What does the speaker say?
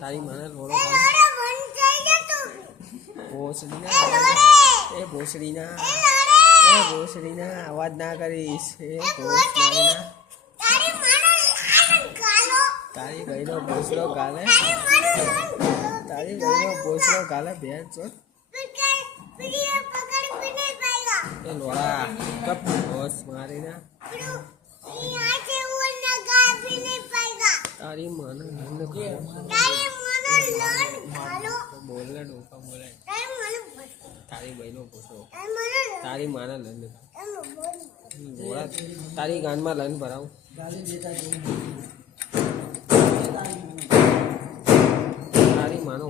તારી મને લોડો ભોસડીના અવાજ ના કરીશ. તારી ભાઈનો ભોસડો ગાલે, તારી ભાઈનો ભોસડો ગાલે ભેંસ ચોટ. એ લોડા કપ હોશ મારીને તારી મને બોલે ડોકા બોલે. તારી ભાઈનો ભોસડો તારી માને લન તારી ગાનમાં લન ભરાવું. તારી માનો